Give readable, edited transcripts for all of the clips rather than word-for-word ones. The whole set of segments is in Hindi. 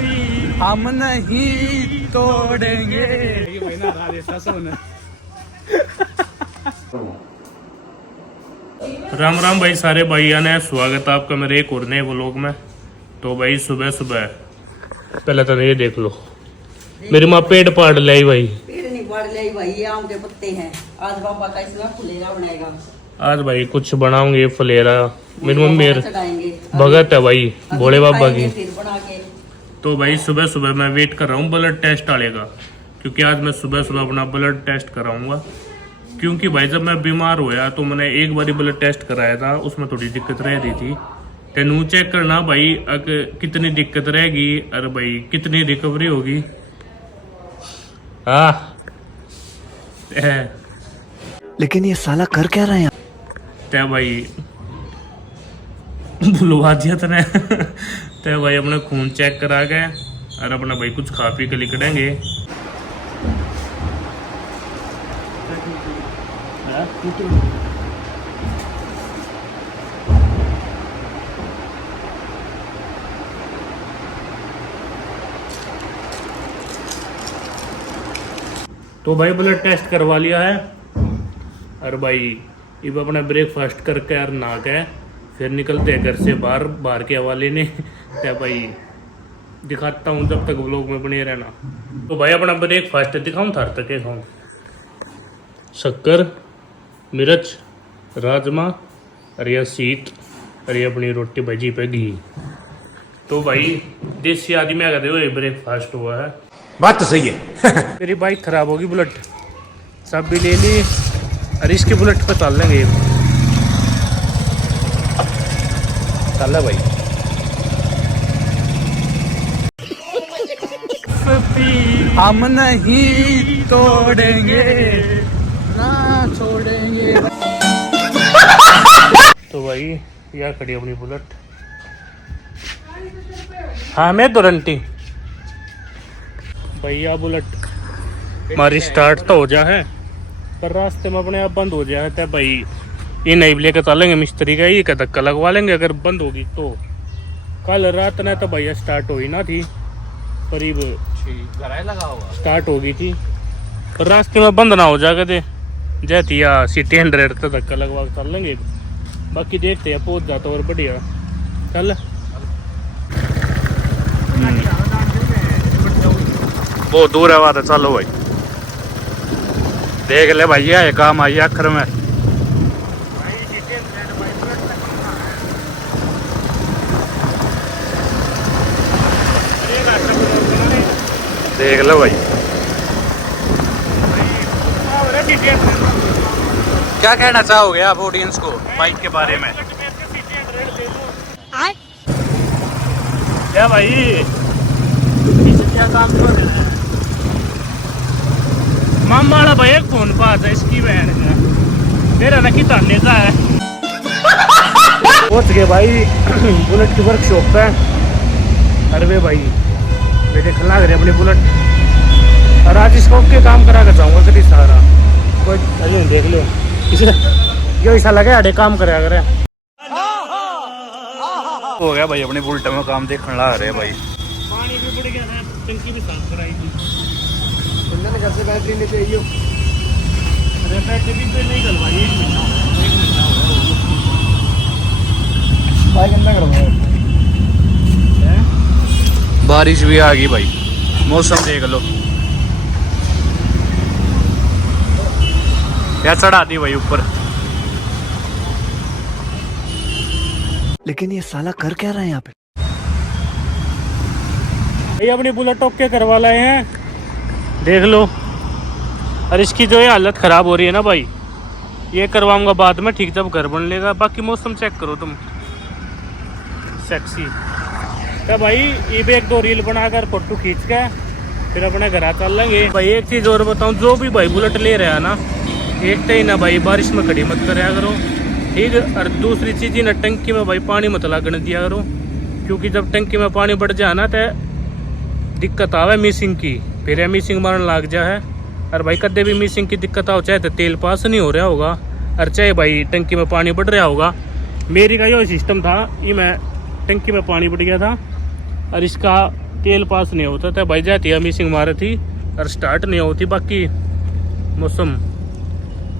हम नहीं तोड़ेंगे। राम राम भाई सारे भाइयों ने, स्वागत है आपका मेरे एक और नए व्लॉग में। तो भाई सुबह सुबह पहले तो ये देख लो, मेरी माँ पेड़ पाड़ लाई भाई। पेड़ नहीं पाड़ लाई भाई, ये आम के पत्ते हैं। आज पापा का इसमें फुलेरा बनाएगा। आज भाई कुछ बनाऊंगे फलेरा। मेरी मम्मी चढ़ाएंगे, भगत है भाई भोले बाबा की। फिर बना के। तो भाई सुबह सुबह मैं वेट कर रहा हूँ ब्लड टेस्ट वाले का, क्योंकि आज मैं सुबह सुबह अपना ब्लड टेस्ट कराऊंगा। क्योंकि भाई जब मैं बीमार हुआ तो मैंने एक बारी ब्लड टेस्ट कराया था, उसमें थोड़ी दिक्कत रह रही थी। तेनू चेक करना भाई कितनी दिक्कत रहेगी और भाई कितनी रिकवरी होगी। लेकिन ये साला कर क्या रहा है? तय भाई बुलवा दिया तने। तय भाई अपना खून चेक करा के और अपना भाई कुछ खा पी के निकलेंगे। तो भाई ब्लड टेस्ट करवा लिया है और भाई अब अपना ब्रेकफास्ट करके और नहा के फिर निकलते हैं घर से बाहर के हवाले ने। तो भाई दिखाता हूँ, जब तक व्लॉग में बने रहना। तो भाई अपना ब्रेकफास्ट दिखाऊँ थार तक खाऊँ। शक्कर, मिर्च, राजमा और यह सीत और ये अपनी रोटी भजी पे घी। तो भाई देसी आदमी आ गए ब्रेकफास्ट हुआ है। बात तो सही है। मेरी बाइक खराब होगी, बुलेट सब भी ले ली और इसके बुलेट पे चल लेंगे। चल भाई हम नहीं तोड़ेंगे ना छोड़ेंगे। तो भाई यह खड़ी अपनी बुलेट। हाँ मैं गारंटी भैया बुलेट हमारी स्टार्ट तो हो जा है, पर रास्ते में अपने आप बंद हो जाए। तो भाई ये नहीं लेकर चलेंगे मिस्त्री का, ये का धक्का लगवा लेंगे अगर बंद होगी तो। कल रात ने तो भैया स्टार्ट हुई ना थी, करीब स्टार्ट हो गई थी, पर रास्ते में बंद ना हो जाएगा थे जैती या सिटी 100 तो धक्का लगवा के चल लेंगे। बाकी देखते हैं पहुंच जाता और बढ़िया। चल बहुत दूर है बात है। चलो भाई देख ले भैया, ये काम आई आखिर में। देख लो भाई क्या कहना चाहोगे आप ऑडियंस को बाइक के बारे में? क्या भाई क्या काम कर रहे हैं? मामा वाला भाई एक फोन पास है इसकी बहन का, मेरा ना किताने का है। पहुंच गए भाई बुलेट की वर्कशॉप पे। अरे वे भाई मेरे खिला रहे अपनी बुलेट, और आज इसको के काम करा कर जाऊंगा कभी सारा। कोई अजय देख लो यो ऐसा लगे अड़े काम करा करे। हो गया भाई अपनी बुलेट में काम देखने ला रहे भाई। पानी भी बढ़ गया है, टंकी भी साफ कराई थी। घर से बैटरी लेके आइयो। अरे बैटरी भी नहीं डलवाई, एक महीना बाइक अंदर करवाओ। बारिश भी आ गई भाई, मौसम देख लो। क्या चढ़ा दी भाई ऊपर। लेकिन ये साला कर क्या रहा है यहाँ पे? ये अपनी बुलेट ओके करवा लाए हैं, देख लो। और इसकी जो ये हालत ख़राब हो रही है ना भाई, ये करवाऊंगा बाद में ठीक, जब घर बन लेगा। बाकी मौसम चेक करो तुम, सेक्सी। तो भाई ये भी एक दो रील बनाकर फोटो खींच के फिर अपने घर आ चल लेंगे। भाई एक चीज़ और बताऊं, जो भी भाई बुलेट ले रहा है ना, एक तो ही ना भाई बारिश में खड़ी मत कराया करो, ठीक है। और दूसरी चीज़ ही ना टंकी में भाई पानी मत लागने दिया करो, क्योंकि जब टंकी में पानी बढ़ जाए ना तो दिक्कत आवे मिसिंग की, फिर मिसिंग मारने लग जाए। और भाई कदे भी मिसिंग की दिक्कत आओ, चाहे तो तेल पास नहीं हो रहा होगा और चाहे भाई टंकी में पानी बढ़ रहा होगा। मेरी का यो सिस्टम था, ये मैं टंकी में पानी बढ़ गया था और इसका तेल पास नहीं होता था भाई, जाती है मिसिंग मारी थी और स्टार्ट नहीं होती। बाकी मौसम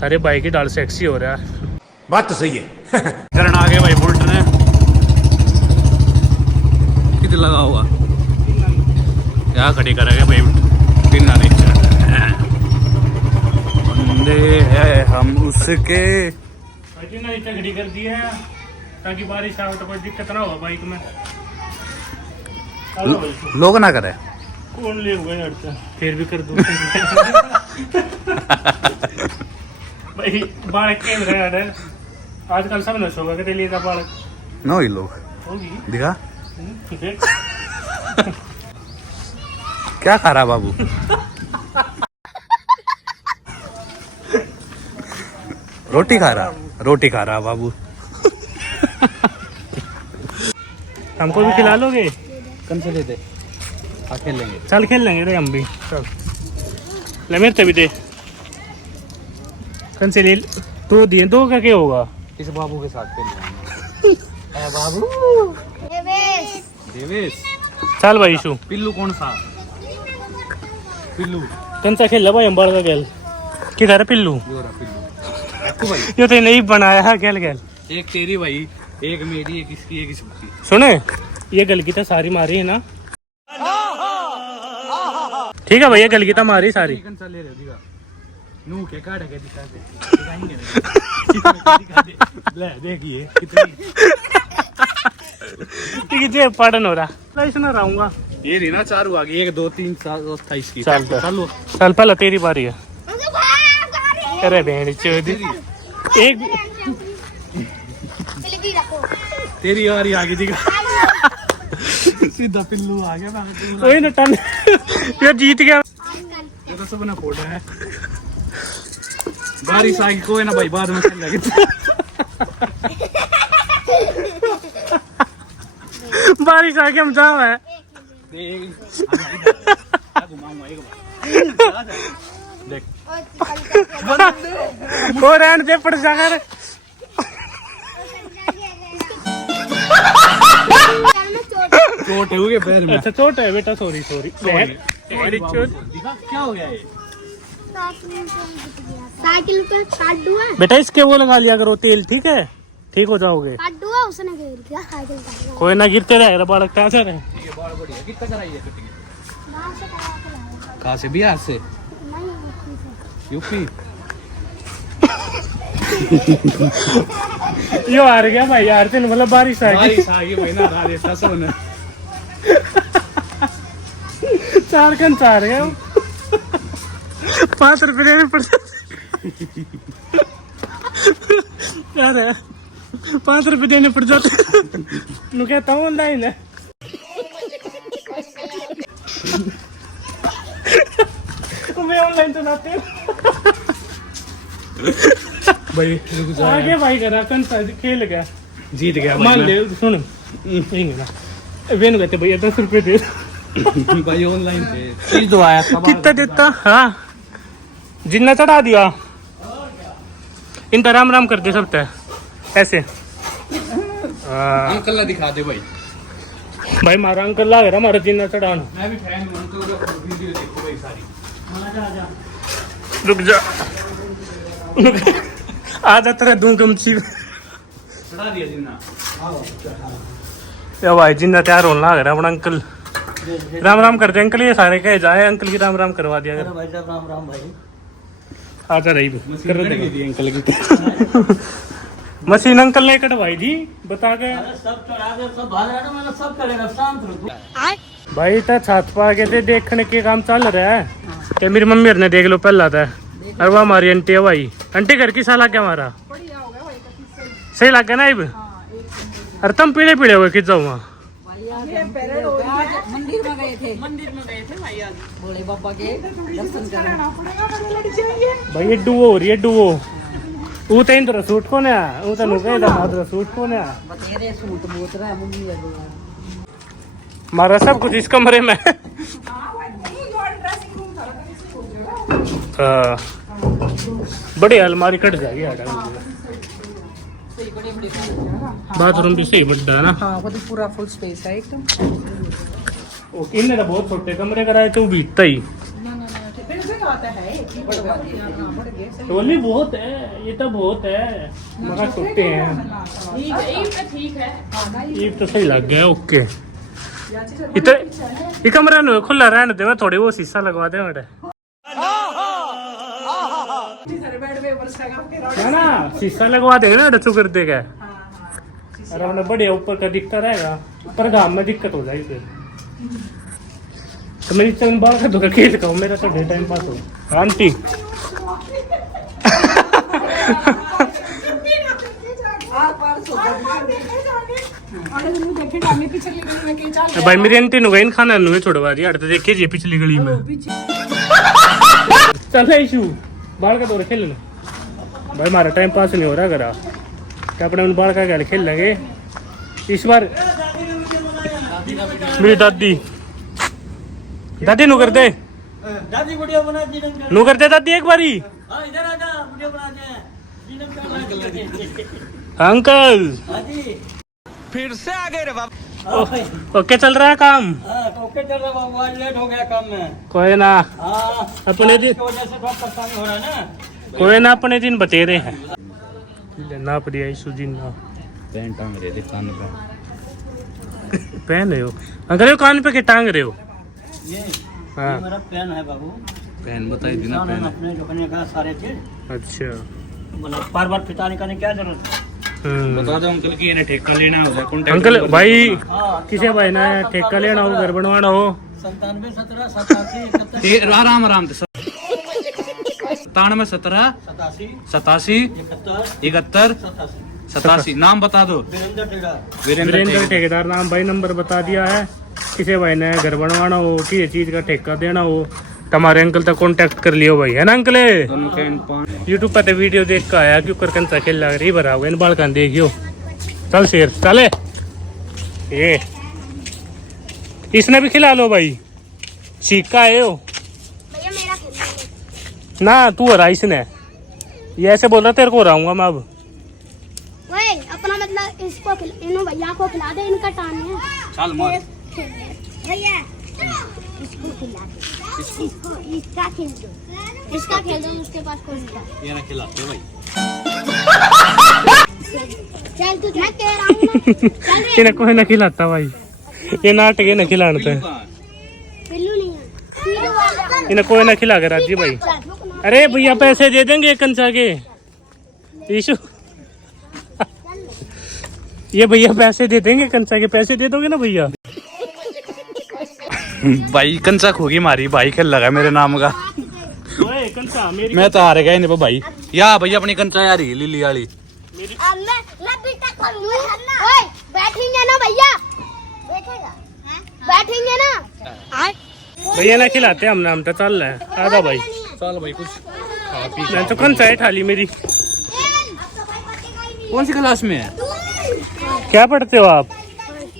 तारे बाइक की डाल सेक्सी हो रहा है। बात तो सही है। चरण आ गए भाई बुलेट ने। कितने लगा होगा क्या खड़ी करेंगे भाई, बिना नहीं बंदे है हम उसके। नीचे खड़ी कर दी है ताकि बारिश आए तो कोई दिक्कत ना हो बाइक में। लोग ना करे कौन ले हुए यार, फिर भी कर दूं। भाई बालक के यार आजकल सब नशा होगा के लिए बालक नो ही लोग होगी दिखा देख। क्या खा रहा बाबू। रोटी खा रहा बाबू। हमको भी खिला लोगे? कौन से दे खेल लेंगे। चल खेल लेंगे रे हम भी। चल ले मेरे भी दे। कौन से ले दो दिए, दो का क्या होगा? इस बाबू के साथ खेल लेंगे। बाबू देवेश। चल भाई शू पिल्लू कौन सा पिल्लू? कौन सा खेल भाई, हम बड़ा का खेल किधर है पिल्लू? ये रहा पिल्लू भाई। ये तो नहीं बनाया है खेल खेल। एक तेरी भाई, एक मेरी, एक इसकी, एक इसकी। सुने ये गलगीता सारी मारी है ना? ठीक है भैया, गलगीता मारी सारी। कौन सा ले रहे हो दिखा। नू के काट के दिखा दे, दिखाएंगे दिखा दे। ले देखिए कितनी ठीक है पढ़न हो रहा इसमें रहूंगा। ये रही ना चार आ गई, 1 2 3 4 28 की। चल चलो चल पहले तेरी बारी है। अरे भेड़ चोद एक तेरी बारी आ गई दिखा। सीधा पिल्लू आ गया। कोई ना टन ये जीत गया। ये तो सब ना फोड़ा है। बारिश आ गई कोई ना भाई, बाद में खेल लगे। बारिश आ गया हम जाओ है। देख वो रहने दे पड़ जाकर। चोट है उनके पैर में। अच्छा चोट है बेटा, सॉरी सॉरी। दिखा क्या हो गया ये? साइकिल पे काट हुआ बेटा इसके वो लगा लिया करो तेल, ठीक है ठीक हो जाओगे। काट हुआ उसने गिर दिया साइकिल का। कोई ना गिरते रहेगा बालक कैसे रहे। ये बाल बढ़िया कितना कराई है कटिंग? बाहर से करा के लाया। कहाँ से? बिहार से? नहीं यूपी। यो हार गया भाई यार, तेन मतलब बारिश आ गई। बारिश आ गई भाई ना, राजस्थान ने 4 कन 4 गया। 5 रुपए देने पड़ यार 5 रुपए देने पड़ जाते। नु कहता हूँ ऑनलाइन है। मैं ऑनलाइन चलाते भाई रुक जा। आगे भाई करा कन खेल गया, जीत गया मान भाई। ले सुन ना वेन कहते भैया 10 रुपए दे। भाई ऑनलाइन पे चीज तो आया कितना देता? हाँ जिन्ना चढ़ा दिया। इनका राम राम करते सब तय ऐसे। अंकल दिखा दे भाई। भाई मारा अंकल ला रहा हमारा जिन्ना चढ़ाना। मैं भी फैन हूं तो वीडियो देखो भाई सारी। रुक जा आधा तरह दूं कमची। चढ़ा दिया जिन्ना। या भाई जिन्ना तैयार होने लग रहा अपना अंकल। राम राम करते अंकल, ये सारे कहे जाए अंकल की राम राम करवा दिया। अगर भाई साहब राम राम भाई। आजा रही कर दी अंकल की। मशीन अंकल ने कटवाई थी बता के। सब चढ़ा दे, सब भाग रहा है, मैंने सब करेगा, शांत रहो। भाई तो छत पा के थे देखने के काम चल रहा है। क्या मेरी मम्मी ने देख लो पहला था। और वो हमारी आंटी है भाई, आंटी घर की साला क्या हमारा सही लग गया ना अब। अरे तुम पीड़े पीड़े हुए किस जाऊँ वहाँ। मंदिर में गए थे भाई, आज भोले बाबा के दर्शन करने। भाई ये डुओ हो रही है डुओ। वो तो इंद्र सूट को ना, वो तो नुके दामाद सूट को ना। बतेरे सूट बोत रहा है मम्मी है। हमारा सब कुछ इस कमरे में। हाँ बड़ी अलमारी कट जाएगी यार। बाथरूम भी सही बड़ा है ना। हाँ वो तो पूरा फुल स्पेस है एकदम। ओके इन्हें तो बहुत छोटे कमरे कराए तो भी इतना ही टोली बहुत है, ये तो बहुत है मगर छोटे हैं। ठीक है ये तो सही लग गया। ओके इतना ये कमरा न खुला रहने दे, मैं थोड़ी वो शीशा लगवा दे मेरे है ना, शीशा लगवा देगा ना डचू कर देगा। अरे हमने बढ़िया ऊपर का दिखता रहेगा, ऊपर गांव में दिक्कत हो जाएगी फिर। तो मेरी चंद बाल का धोखा खेल का मेरा तो टाइम पास हो। आंटी भाई मेरी आंटी नु गई खाना नु छोड़वा दिया तो देखिए जी पिछली गली में चल इशू बाल का दौर खेलना भाई, हमारा टाइम पास नहीं हो रहा करा क्या अपने बाल का गैल खेल लेंगे इस बार। मेरी दादी दादी नु कर दे, दादी वीडियो बना दी नु कर दे दादी एक बारी। हां इधर आ जा, वीडियो बनाते हैं अंकल फिर से आ गए रे बाबा। ओके चल रहा है काम? ओके चल रहा बाबू, आज लेट हो गया काम में। कोई ना हाँ अपने दिन, वजह से बहुत परेशानी हो रहा है ना। कोई ना अपने दिन बतेरे हैं। नाप दिया इशू जी ना पेन टांग रहे थे कान पे। पहन रहे हो अंकल, ये कान पे के टांग रहे हो? ये हाँ मेरा पेन है बाबू। पेन बताई दी ना, पेन अपने अपने का सारे थे। अच्छा बोला बार बार पिटाने का क्या जरूरत है। बता दो अंकल की इन्हें ठेका लेना होगा। अंकल भाई हाँ, किसे भाई ना ठेका लेना हो, घर बनवाना हो? 97 17 87 आराम आराम से 97 17 87 71 87 नाम बता दो। वीरेंद्र ठेकेदार नाम भाई, नंबर बता दिया है। किसी भाई ने घर बनवाना हो, किसी चीज का ठेका देना हो तो हमारे अंकल तक कांटेक्ट कर लियो भाई, है ना अंकल? यूट्यूब पर वीडियो देख कर आया क्यों कर कंचा खेल लग रही भरा हुआ इन बाल का देखियो। चल शेर चले, ये इसने भी खिला लो भाई, सीखा है हो भैया मेरा खेलना ना तू हरा इसने, ये ऐसे बोल रहा तेरे को हराऊंगा मैं अब। वही अपना मतलब इसको इन भैया को खिला दे, इनका टान है। चल मार भैया इसको खिला दे, इसको इसका खेल दो, इसका खेल दो, उसके पास कोई नहीं। ये ना खिलाते भाई। चल तू, मैं कह रहा हूँ ना, चल रे। इन्हें कोई ना खिलाता भाई, ये नाटक है ना खिलाने थे, पिल्लू नहीं है, इन्हें कोई ना खिला कर राजी भाई। अरे भैया पैसे दे देंगे कंचा के ईशु ये भैया पैसे दे देंगे कंचा के, पैसे दे दोगे ना भैया? भाई कंचा खोगी मारी भाई, खेल लगा मेरे नाम का। ओए कंचा मेरी, मैं तो हार गया इन पे भाई। या भैया अपनी कंचा यार ही लिली वाली। मैं बेटा करूंगा ना। ओए बैठेंगे ना भैया, बैठेगा बैठेंगे ना भैया ना खिलाते हम नाम तो चल रहे हैं आधा भाई। चल भाई कुछ खा पी। मैं तो कंचा है थाली मेरी। कौन सी क्लास में है? क्या पढ़ते हो आप?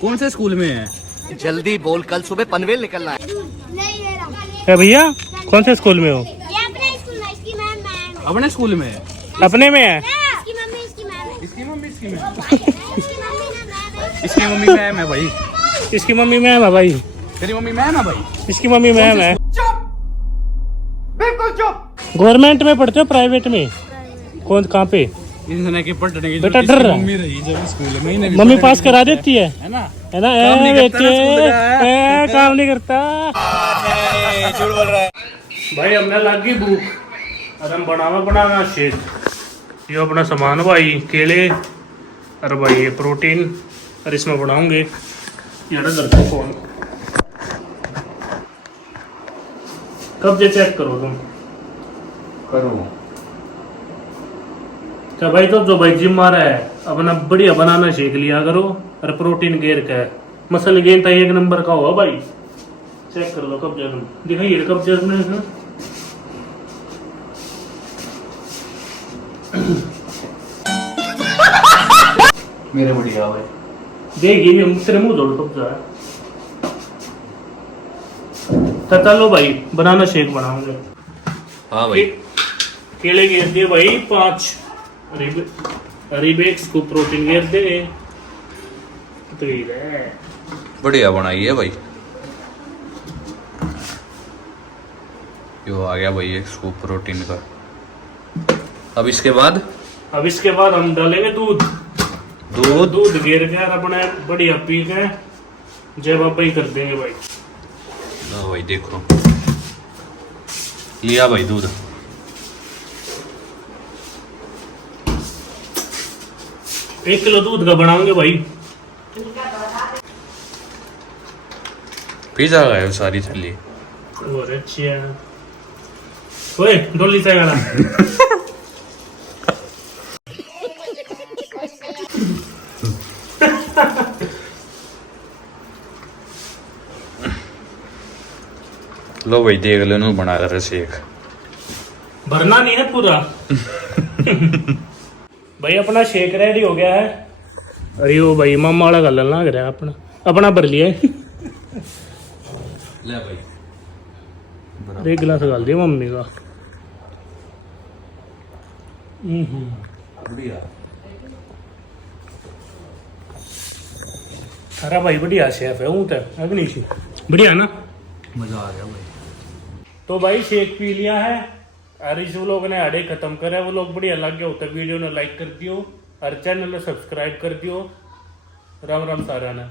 कौन से स्कूल में है? जल्दी बोल, कल सुबह पनवेल निकलना है। नहीं ले रहा हूँ। है भैया कौन से स्कूल में हो? ये अपने स्कूल में, इसकी मैम अपने स्कूल में है? अपने में है? इसकी मम्मी इसकी मैम इसकी मम्मी इसकी मैम इसकी मम्मी ना मैम है। इसकी मम्मी मैम है भाई। इसकी मम्मी मैम है भाई, तेरी मम्मी मैम है भाई। इसकी मम्मी मैम है। बिल्कुल चुप। गवर्नमेंट में पढ़ते हो प्राइवेट में? कौन कहाँ पे? इंसान के पढ़ने की बेटा डर रहा है। मम्मी रही जब स्कूल में ही मम्मी पास करा देती है ना। है ना? काम नहीं करता ना स्कूल का। काम नहीं करता झूठ बोल रहा है भाई। हमने लग गई भूख और हम बनाना शेक। ये अपना सामान भाई, केले और भाई ये प्रोटीन और इसमें बनाऊंगे यार। घर का फोन कब्जे चेक करो तुम करो क्या भाई? तो जो भाई जिम मारा है अपना बढ़िया बनाना शेक लिया करो और प्रोटीन गेर का है मसल गेंद था एक नंबर का हुआ भाई। चेक कर लो कब्जे तुम, दिखाइए कब्जे में। मेरे बढ़िया भाई। देखिए तेरे मुंह जोड़ कब्जा है। तो चलो भाई बनाना शेक बनाऊंगे। हाँ भाई। केले घेर दिए भाई 5, रिबेक्स को प्रोटीन घेर दे तो ही है। बढ़िया बनाई है भाई। यो आ गया भाई एक स्कूप प्रोटीन का। अब इसके बाद हम डालेंगे दूध। दूध गिर के और अपने बढ़िया पी के जय बाबा ही कर देंगे भाई। लो भाई देखो, लिया भाई दूध। 1 किलो दूध का बनाओगे भाई। पिज्जा है सारी थैली। और अच्छी है। ओए डोली से वाला। लो भाई देख लो नू बना रहा शेक। भरना नहीं है पूरा। भाई अपना शेक रेडी हो गया है। अरे वो भाई मामा वाला गल लग रहा है अपना भर लिया है। ले भाई अरे एक गिलास डाल दिया मम्मी का। बढ़िया। अरे भाई बढ़िया शेफ है तो अग्निश बढ़िया ना। मजा आ गया भाई। तो भाई शेक पी लिया है और इस व्लॉग ने आड़े खत्म करा। वो लोग बढ़िया लग गया होता है वीडियो ने लाइक कर दियो और चैनल ने सब्सक्राइब कर दियो। राम राम सारा ने।